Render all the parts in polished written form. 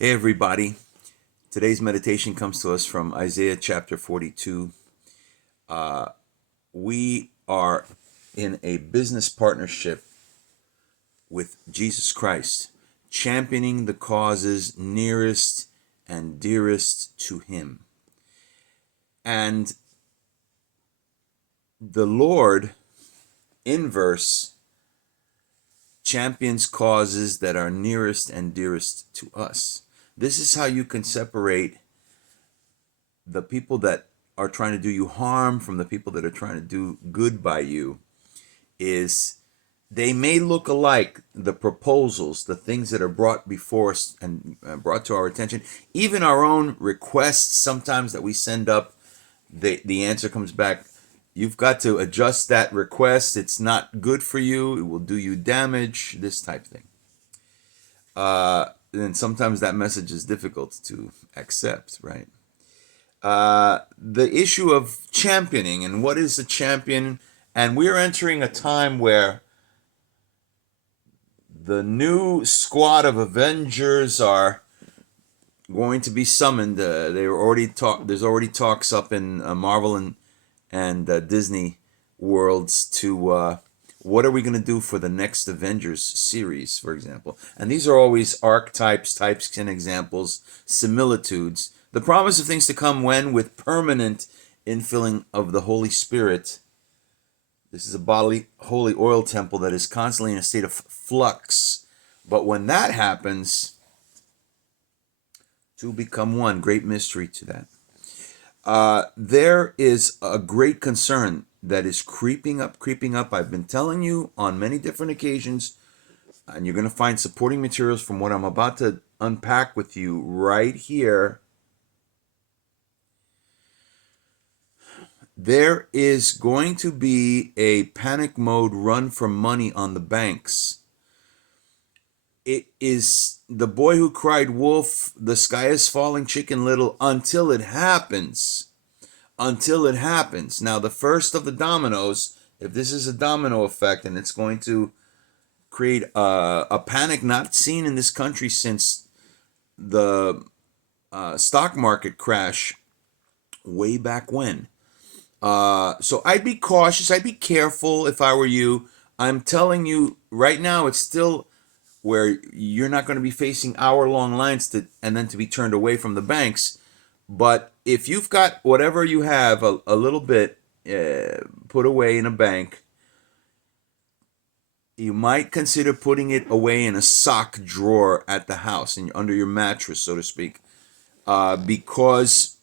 Hey, everybody. Today's meditation comes to us from Isaiah chapter 42. We are in a business partnership with Jesus Christ, championing the causes nearest and dearest to Him. And the Lord, in verse, champions causes that are nearest and dearest to us. This is how you can separate the people that are trying to do you harm from the people that are trying to do good by you. Is they may look alike, the proposals, the things that are brought before us and brought to our attention, even our own requests sometimes that we send up, the answer comes back, you've got to adjust that request, it's not good for you, it will do you damage, this type of thing. And sometimes that message is difficult to accept, right? The issue of championing and what is a champion, and we're entering a time where the new squad of Avengers are going to be summoned. There's already talks up in Marvel and Disney worlds to what are we going to do for the next Avengers series, for example. And these are always archetypes, types, and examples, similitudes. The promise of things to come when, with permanent infilling of the Holy Spirit. This is a bodily holy oil temple that is constantly in a state of flux. But when that happens, to become one, great mystery to that. There is a great concern that is creeping up. I've been telling you on many different occasions, and you're going to find supporting materials from what I'm about to unpack with you right here. There is going to be a panic mode run for money on the banks. It is the boy who cried wolf, the sky is falling, Chicken Little, until it happens. Until it happens. Now, the first of the dominoes, if this is a domino effect and it's going to create a panic not seen in this country since the stock market crash way back when. So I'd be cautious. I'd be careful if I were you. I'm telling you right now, it's still where you're not going to be facing hour-long lines and then to be turned away from the banks. But if you've got whatever you have, a little bit put away in a bank, you might consider putting it away in a sock drawer at the house, under your mattress, so to speak, because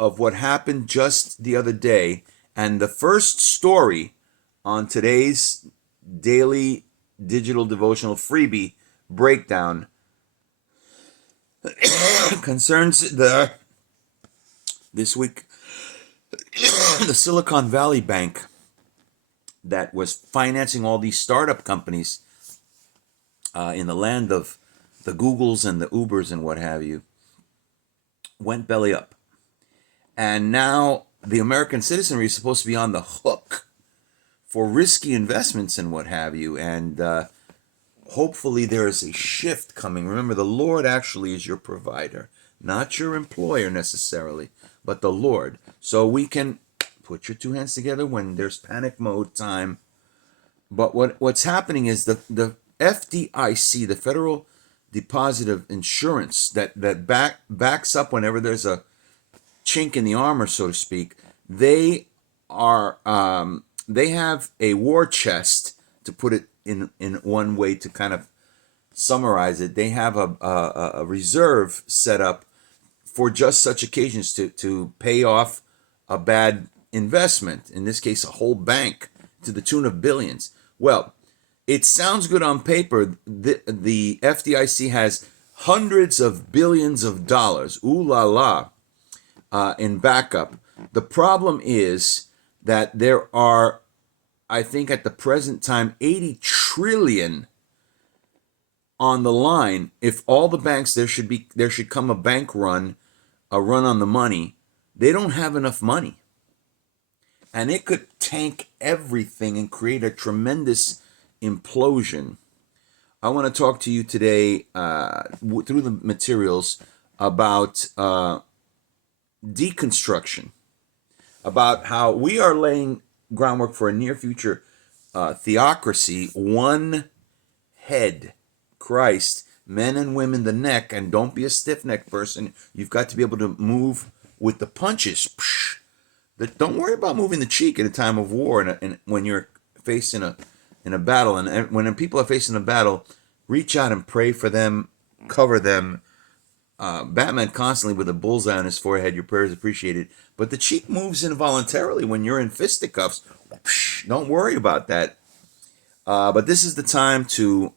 of what happened just the other day. And the first story on today's daily digital devotional freebie breakdown concerns this week the Silicon Valley Bank that was financing all these startup companies in the land of the Googles and the Ubers and what have you, went belly up. And now the American citizenry is supposed to be on the hook for risky investments and what have you. And hopefully there is a shift coming. Remember, the Lord actually is your provider, not your employer necessarily, but the Lord. So we can put your two hands together when there's panic mode time. But what's happening is the FDIC, the Federal Deposit of Insurance, that backs up whenever there's a chink in the armor, so to speak. They have a war chest, to put it in one way to kind of summarize it. They have a reserve set up for just such occasions to pay off a bad investment, in this case a whole bank, to the tune of billions. Well, it sounds good on paper. The FDIC has hundreds of billions of dollars, ooh la la, in backup. The problem is that there are, I think at the present time, 80 trillion on the line. If all the banks, there should come a bank run, a run on the money. They don't have enough money. And it could tank everything and create a tremendous implosion. I want to talk to you today through the materials about deconstruction, about how we are laying groundwork for a near future theocracy, one head, Christ, men and women the neck, and don't be a stiff-necked person. You've got to be able to move with the punches. Don't worry about moving the cheek in a time of war and when you're facing a battle. And when people are facing a battle, reach out and pray for them, cover them. Batman constantly with a bullseye on his forehead. Your prayers appreciated. But the cheek moves involuntarily when you're in fisticuffs. Don't worry about that. But this is the time to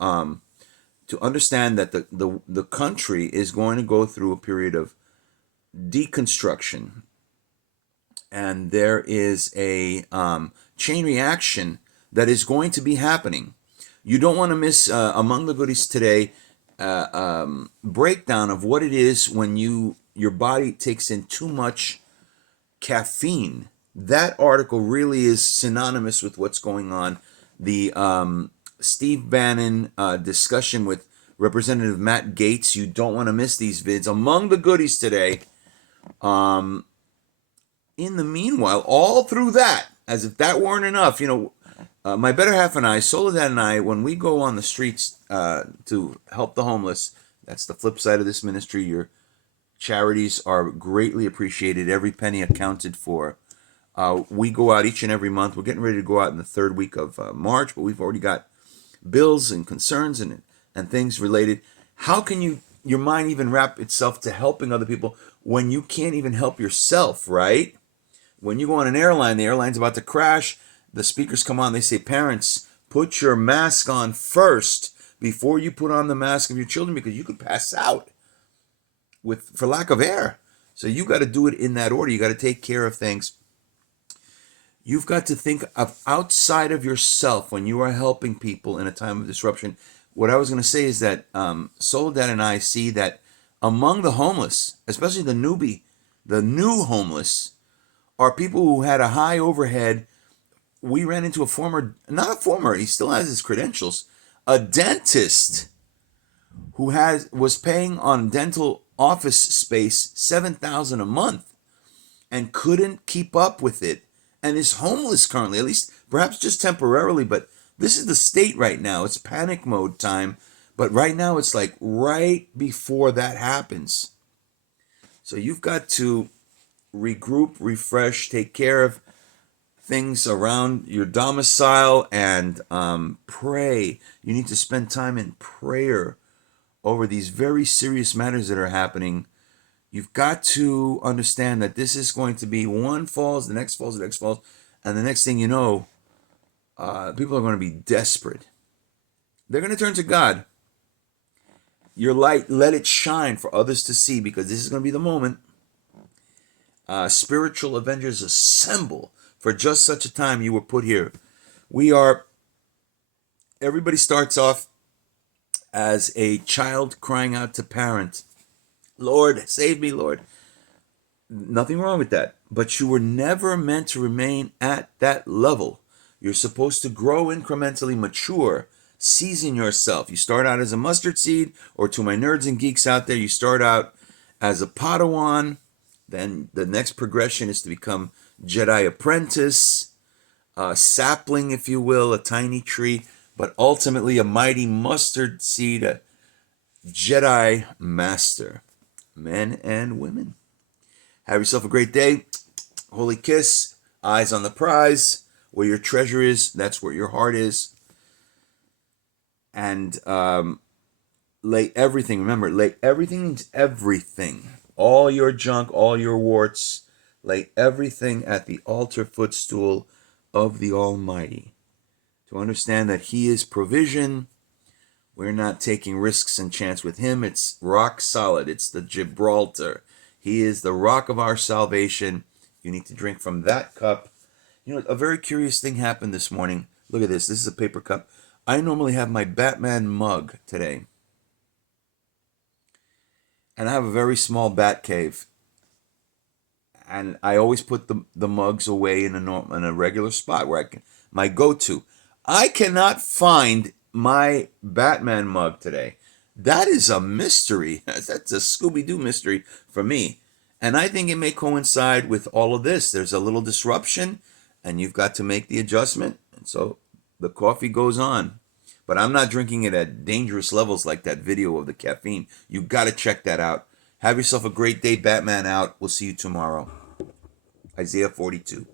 understand that the country is going to go through a period of deconstruction, and there is a chain reaction that is going to be happening. You don't want to miss among the goodies today breakdown of what it is when your body takes in too much caffeine. That article really is synonymous with what's going on. The Steve Bannon discussion with Representative Matt Gaetz. You don't want to miss these vids. Among the goodies today. In the meanwhile, all through that, as if that weren't enough, my better half and I, Soledad and I, when we go on the streets to help the homeless, that's the flip side of this ministry. Your charities are greatly appreciated. Every penny accounted for. We go out each and every month. We're getting ready to go out in the third week of March, but we've already got bills and concerns and things related. How can your mind even wrap itself to helping other people when you can't even help yourself, right? When you go on an airline, the airline's about to crash, the speakers come on, they say, parents, put your mask on first before you put on the mask of your children, because you could pass out for lack of air. So you got to do it in that order. You got to take care of things. You've got to think of outside of yourself when you are helping people in a time of disruption. What I was going to say is that Soledad and I see that among the homeless, especially the new homeless, are people who had a high overhead. We ran into he still has his credentials, a dentist who was paying on dental office space $7,000 a month and couldn't keep up with it, and is homeless currently, at least perhaps just temporarily. But this is the state right now. It's panic mode time, but right now it's like right before that happens. So you've got to regroup, refresh, take care of things around your domicile, and pray. You need to spend time in prayer over these very serious matters that are happening. You've got to understand that this is going to be one falls, the next falls, the next falls, and the next thing you know, people are going to be desperate. They're going to turn to God. Your light, let it shine for others to see, because this is going to be the moment. Spiritual Avengers assemble for just such a time you were put here. Everybody starts off as a child crying out to parent, Lord, save me, Lord. Nothing wrong with that. But you were never meant to remain at that level. You're supposed to grow incrementally, mature, season yourself. You start out as a mustard seed, or to my nerds and geeks out there, you start out as a Padawan. Then the next progression is to become Jedi apprentice, a sapling, if you will, a tiny tree, but ultimately a mighty mustard seed, a Jedi master. Men and women. Have yourself a great day. Holy kiss. Eyes on the prize. Where your treasure is, that's where your heart is. And lay everything. Remember, lay everything. All your junk, all your warts. Lay everything at the altar footstool of the Almighty. To understand that He is provision. We're not taking risks and chance with Him. It's rock solid. It's the Gibraltar. He is the rock of our salvation. You need to drink from that cup. A very curious thing happened this morning. Look at this. This is a paper cup. I normally have my Batman mug today. And I have a very small bat cave. And I always put the mugs away in a regular spot where my go-to. I cannot find my Batman mug today. That is a mystery. That's a Scooby Doo mystery for me. And I think it may coincide with all of this. There's a little disruption, and you've got to make the adjustment. And so the coffee goes on. But I'm not drinking it at dangerous levels like that video of the caffeine. You got to check that out. Have yourself a great day, Batman out. We'll see you tomorrow. Isaiah 42.